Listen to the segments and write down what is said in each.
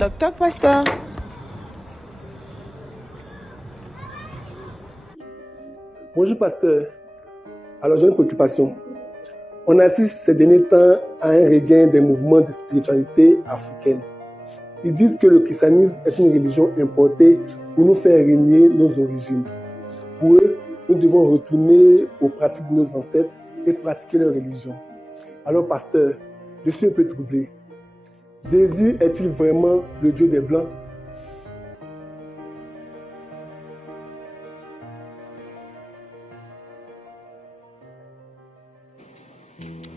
Toc toc, pasteur. Bonjour pasteur. Alors j'ai une préoccupation. On assiste ces derniers temps à un regain des mouvements de spiritualité africaine. Ils disent que le christianisme est une religion importée pour nous faire renier nos origines. Pour eux, nous devons retourner aux pratiques de nos ancêtres et pratiquer leur religion. Alors pasteur, je suis un peu troublé. Jésus est-il vraiment le Dieu des Blancs?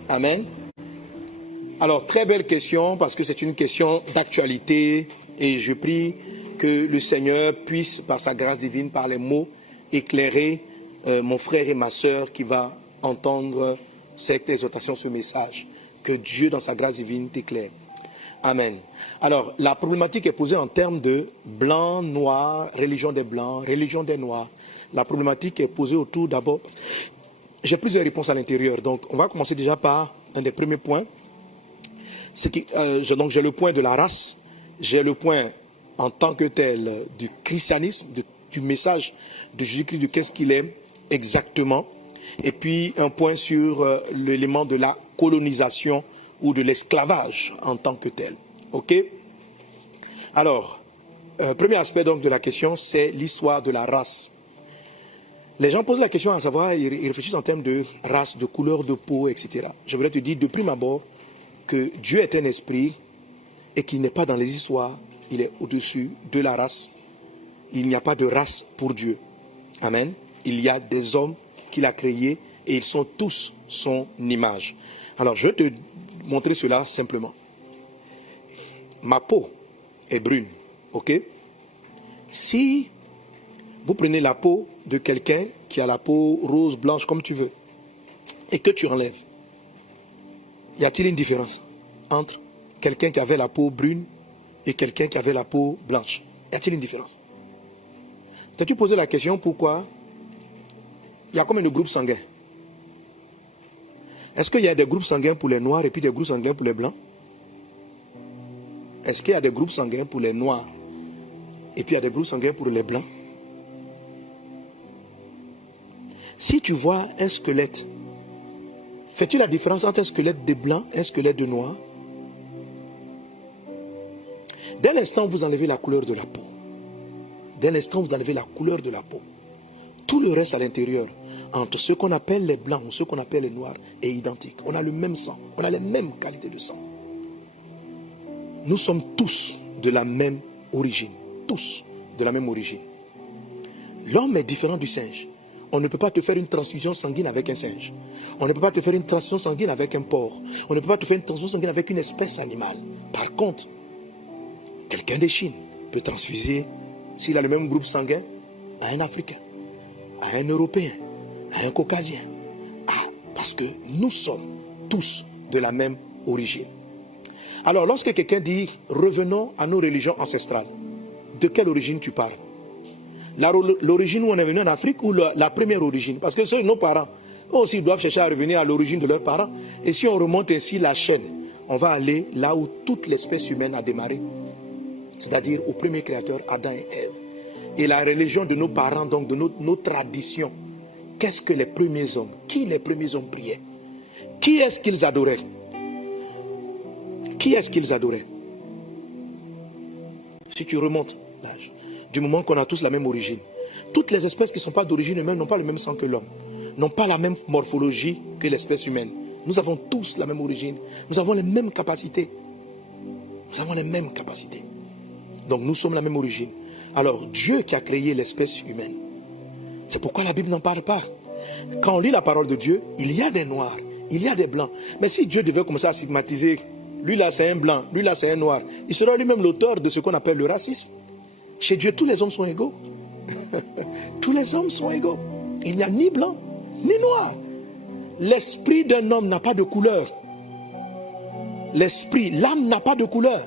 Amen. Alors, très belle question parce que c'est une question d'actualité et je prie que le Seigneur puisse, par sa grâce divine, par les mots, éclairer mon frère et ma sœur qui va entendre cette exhortation, ce message. Que Dieu, dans sa grâce divine, t'éclaire. Amen. Alors, la problématique est posée en termes de blanc, noir, religion des blancs, religion des noirs. La problématique est posée autour d'abord. J'ai plusieurs réponses à l'intérieur. Donc, on va commencer déjà par un des premiers points. Donc, j'ai le point de la race. J'ai le point en tant que tel du christianisme, du message de Jésus-Christ, de qu'est-ce qu'il est exactement. Et puis, un point sur l'élément de la colonisation ou de l'esclavage en tant que tel. OK? Alors, premier aspect donc de la question, c'est l'histoire de la race. Les gens posent la question à savoir, ils réfléchissent en termes de race, de couleur de peau, etc. Je voudrais te dire de prime abord que Dieu est un esprit et qu'il n'est pas dans les histoires, il est au-dessus de la race. Il n'y a pas de race pour Dieu. Amen. Il y a des hommes qu'il a créés et ils sont tous son image. Alors je vais te montrer cela simplement. Ma peau est brune, ok? Si vous prenez la peau de quelqu'un qui a la peau rose, blanche, comme tu veux, et que tu enlèves, y a-t-il une différence entre quelqu'un qui avait la peau brune et quelqu'un qui avait la peau blanche? Y a-t-il une différence? T'as-tu posé la question pourquoi il y a combien de groupes sanguins? Est-ce qu'il y a des groupes sanguins pour les noirs et puis des groupes sanguins pour les blancs? Est-ce qu'il y a des groupes sanguins pour les noirs et puis il y a des groupes sanguins pour les blancs? Si tu vois un squelette, fais-tu la différence entre un squelette de blanc et un squelette de noir? Dès l'instant où vous enlevez la couleur de la peau, dès l'instant où vous enlevez la couleur de la peau, tout le reste à l'intérieur, entre ceux qu'on appelle les blancs ou ceux qu'on appelle les noirs, est identique. On a le même sang, on a les mêmes qualités de sang. Nous sommes tous de la même origine, tous de la même origine. L'homme est différent du singe. On ne peut pas te faire une transfusion sanguine avec un singe. On ne peut pas te faire une transfusion sanguine avec un porc. On ne peut pas te faire une transfusion sanguine avec une espèce animale. Par contre, quelqu'un de Chine peut transfuser, s'il a le même groupe sanguin, à un Africain, à un Européen, à un Caucasien. Parce que nous sommes tous de la même origine. Alors, lorsque quelqu'un dit « revenons à nos religions ancestrales », de quelle origine tu parles? L'origine où on est venu en Afrique ou la première origine? Parce que nos parents, eux aussi doivent chercher à revenir à l'origine de leurs parents. Et si on remonte ainsi la chaîne, on va aller là où toute l'espèce humaine a démarré. C'est-à-dire au premier créateur, Adam et Ève. Et la religion de nos parents, donc de nos traditions. Qu'est-ce que les premiers hommes, qui les premiers hommes priaient? Qui est-ce qu'ils adoraient? Qui est-ce qu'ils adoraient? Si tu remontes l'âge, du moment qu'on a tous la même origine, toutes les espèces qui ne sont pas d'origine humaine n'ont pas le même sang que l'homme, n'ont pas la même morphologie que l'espèce humaine. Nous avons tous la même origine, nous avons les mêmes capacités. Nous avons les mêmes capacités. Donc nous sommes la même origine. Alors Dieu qui a créé l'espèce humaine, c'est pourquoi la Bible n'en parle pas. Quand on lit la parole de Dieu, il y a des noirs, il y a des blancs. Mais si Dieu devait commencer à stigmatiser, lui là c'est un blanc, lui là c'est un noir, il sera lui-même l'auteur de ce qu'on appelle le racisme. Chez Dieu, tous les hommes sont égaux. Tous les hommes sont égaux. Il n'y a ni blanc, ni noir. L'esprit d'un homme n'a pas de couleur. L'esprit, l'âme n'a pas de couleur.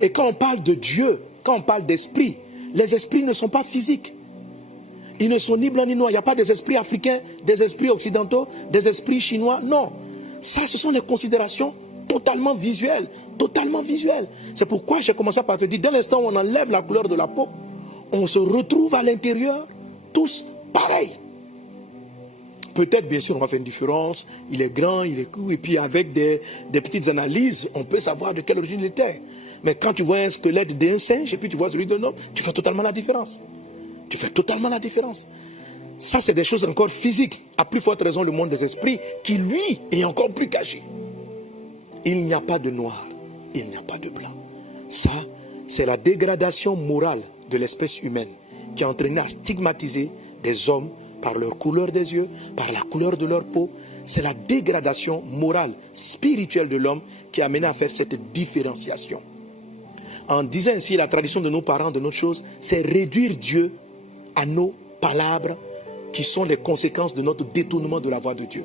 Et quand on parle de Dieu, quand on parle d'esprit, les esprits ne sont pas physiques. Ils ne sont ni blancs ni noirs. Il n'y a pas des esprits africains, des esprits occidentaux, des esprits chinois. Non. Ça, ce sont les considérations totalement visuel. Totalement visuel. C'est pourquoi j'ai commencé par te dire, dès l'instant où on enlève la couleur de la peau, on se retrouve à l'intérieur, tous pareils. Peut-être, bien sûr, on va faire une différence. Il est grand, il est court. Et puis, avec des petites analyses, on peut savoir de quelle origine il était. Mais quand tu vois un squelette d'un singe et puis tu vois celui d'un homme, tu fais totalement la différence. Tu fais totalement la différence. Ça, c'est des choses encore physiques. À plus forte raison, le monde des esprits, qui, lui, est encore plus caché. Il n'y a pas de noir. Il n'y a pas de blanc. Ça, c'est la dégradation morale de l'espèce humaine qui a entraîné à stigmatiser des hommes par leur couleur des yeux, par la couleur de leur peau. C'est la dégradation morale, spirituelle de l'homme qui a amené à faire cette différenciation. En disant ainsi, la tradition de nos parents, de nos choses, c'est réduire Dieu à nos palabres qui sont les conséquences de notre détournement de la voie de Dieu.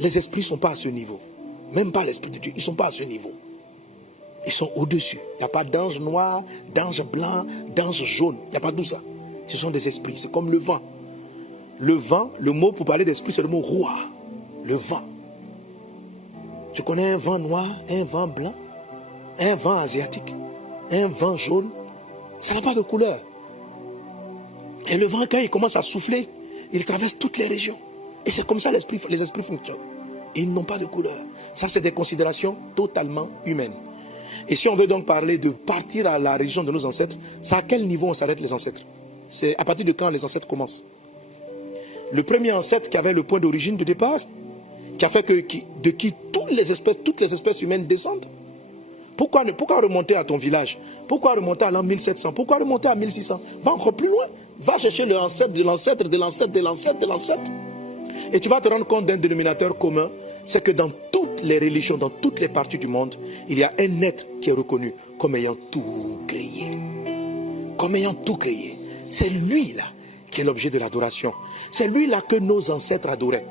Les esprits ne sont pas à ce niveau. Même pas l'esprit de Dieu, ils ne sont pas à ce niveau. Ils sont au-dessus. Il n'y a pas d'ange noir, d'ange blanc, d'ange jaune. Il n'y a pas tout ça. Ce sont des esprits. C'est comme le vent. Le vent, le mot pour parler d'esprit, c'est le mot roi. Le vent. Tu connais un vent noir, un vent blanc, un vent asiatique, un vent jaune. Ça n'a pas de couleur. Et le vent, quand il commence à souffler, il traverse toutes les régions. Et c'est comme ça les esprits fonctionnent. Ils n'ont pas de couleur. Ça, c'est des considérations totalement humaines. Et si on veut donc parler de partir à la région de nos ancêtres, c'est à quel niveau on s'arrête les ancêtres? C'est à partir de quand les ancêtres commencent? Le premier ancêtre qui avait le point d'origine de départ, qui a fait de qui toutes les espèces humaines descendent. Pourquoi remonter à ton village? Pourquoi remonter à l'an 1700? Pourquoi remonter à 1600? Va encore plus loin. Va chercher l'ancêtre de l'ancêtre de l'ancêtre de l'ancêtre de l'ancêtre. Et tu vas te rendre compte d'un dénominateur commun, c'est que dans toutes les religions, dans toutes les parties du monde, il y a un être qui est reconnu comme ayant tout créé. Comme ayant tout créé. C'est lui-là qui est l'objet de l'adoration. C'est lui-là que nos ancêtres adoraient.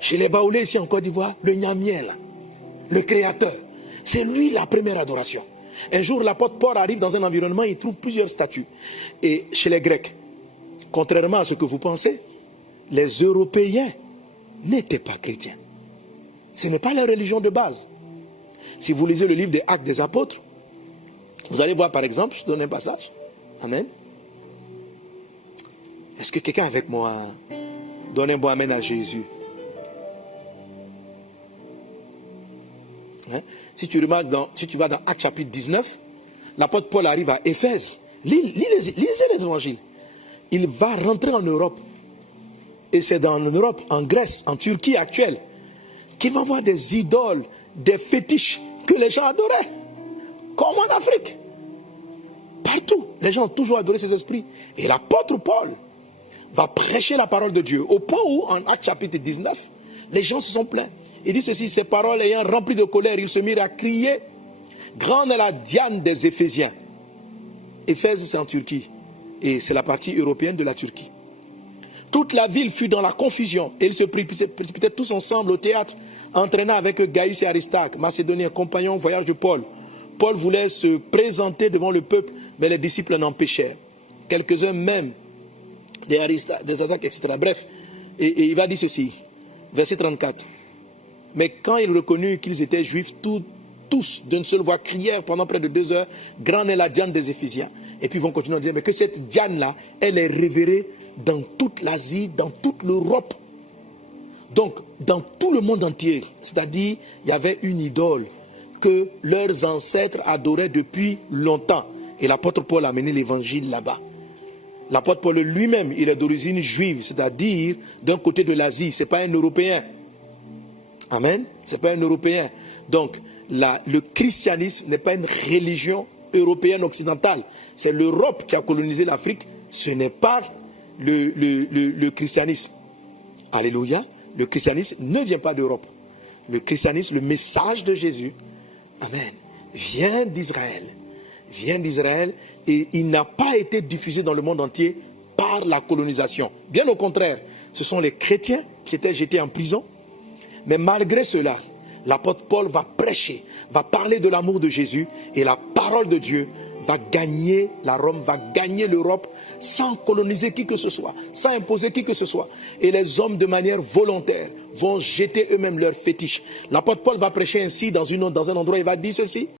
Chez les Baoulés, ici en Côte d'Ivoire, le Nyamien, là, le créateur, c'est lui la première adoration. Un jour, l'apôtre Paul arrive dans un environnement, il trouve plusieurs statues. Et chez les Grecs, contrairement à ce que vous pensez, les Européens n'étaient pas chrétiens. Ce n'est pas leur religion de base. Si vous lisez le livre des Actes des Apôtres, vous allez voir par exemple, je donne un passage. Amen. Est-ce que quelqu'un avec moi donne un bon amen à Jésus? Hein? Si tu vas dans Actes chapitre 19, l'apôtre Paul arrive à Éphèse. Lisez les évangiles. Il va rentrer en Europe. Et c'est dans l'Europe, en Grèce, en Turquie actuelle, qu'il va voir des idoles, des fétiches que les gens adoraient. Comme en Afrique. Partout, les gens ont toujours adoré ces esprits. Et l'apôtre Paul va prêcher la parole de Dieu. Au point où, en Actes chapitre 19, les gens se sont plaints. Il dit ceci, ces paroles ayant rempli de colère, ils se mirent à crier, grande est la Diane des Éphésiens. Éphèse, c'est en Turquie. Et c'est la partie européenne de la Turquie. Toute la ville fut dans la confusion. Et ils se précipitaient tous ensemble au théâtre, entraînant avec eux Gaius et Aristarque, Macédoniens, compagnons au voyage de Paul. Paul voulait se présenter devant le peuple, mais les disciples n'empêchèrent. Quelques-uns même, des Aristarque, etc. Bref, et il va dire ceci, verset 34. Mais quand il reconnut qu'ils étaient juifs, tous d'une seule voix crièrent pendant près de 2 heures, grande est la Diane des Éphésiens. Et puis ils vont continuer à dire, mais que cette Diane-là, elle est révérée dans toute l'Asie, dans toute l'Europe. Donc, dans tout le monde entier, c'est-à-dire, il y avait une idole que leurs ancêtres adoraient depuis longtemps. Et l'apôtre Paul a amené l'évangile là-bas. L'apôtre Paul lui-même, il est d'origine juive, c'est-à-dire d'un côté de l'Asie, ce n'est pas un Européen. Amen. Ce n'est pas un Européen. Donc, le christianisme n'est pas une religion européenne occidentale. C'est l'Europe qui a colonisé l'Afrique. Ce n'est pas le christianisme. Alléluia. Le christianisme ne vient pas d'Europe. Le christianisme, le message de Jésus, amen, vient d'Israël. Vient d'Israël et il n'a pas été diffusé dans le monde entier par la colonisation. Bien au contraire, ce sont les chrétiens qui étaient jetés en prison. Mais malgré cela, l'apôtre Paul va prêcher, va parler de l'amour de Jésus et la parole de Dieu va gagner, la Rome va gagner l'Europe sans coloniser qui que ce soit, sans imposer qui que ce soit. Et les hommes, de manière volontaire, vont jeter eux-mêmes leurs fétiches. L'apôtre Paul va prêcher ainsi dans un endroit, il va dire ceci.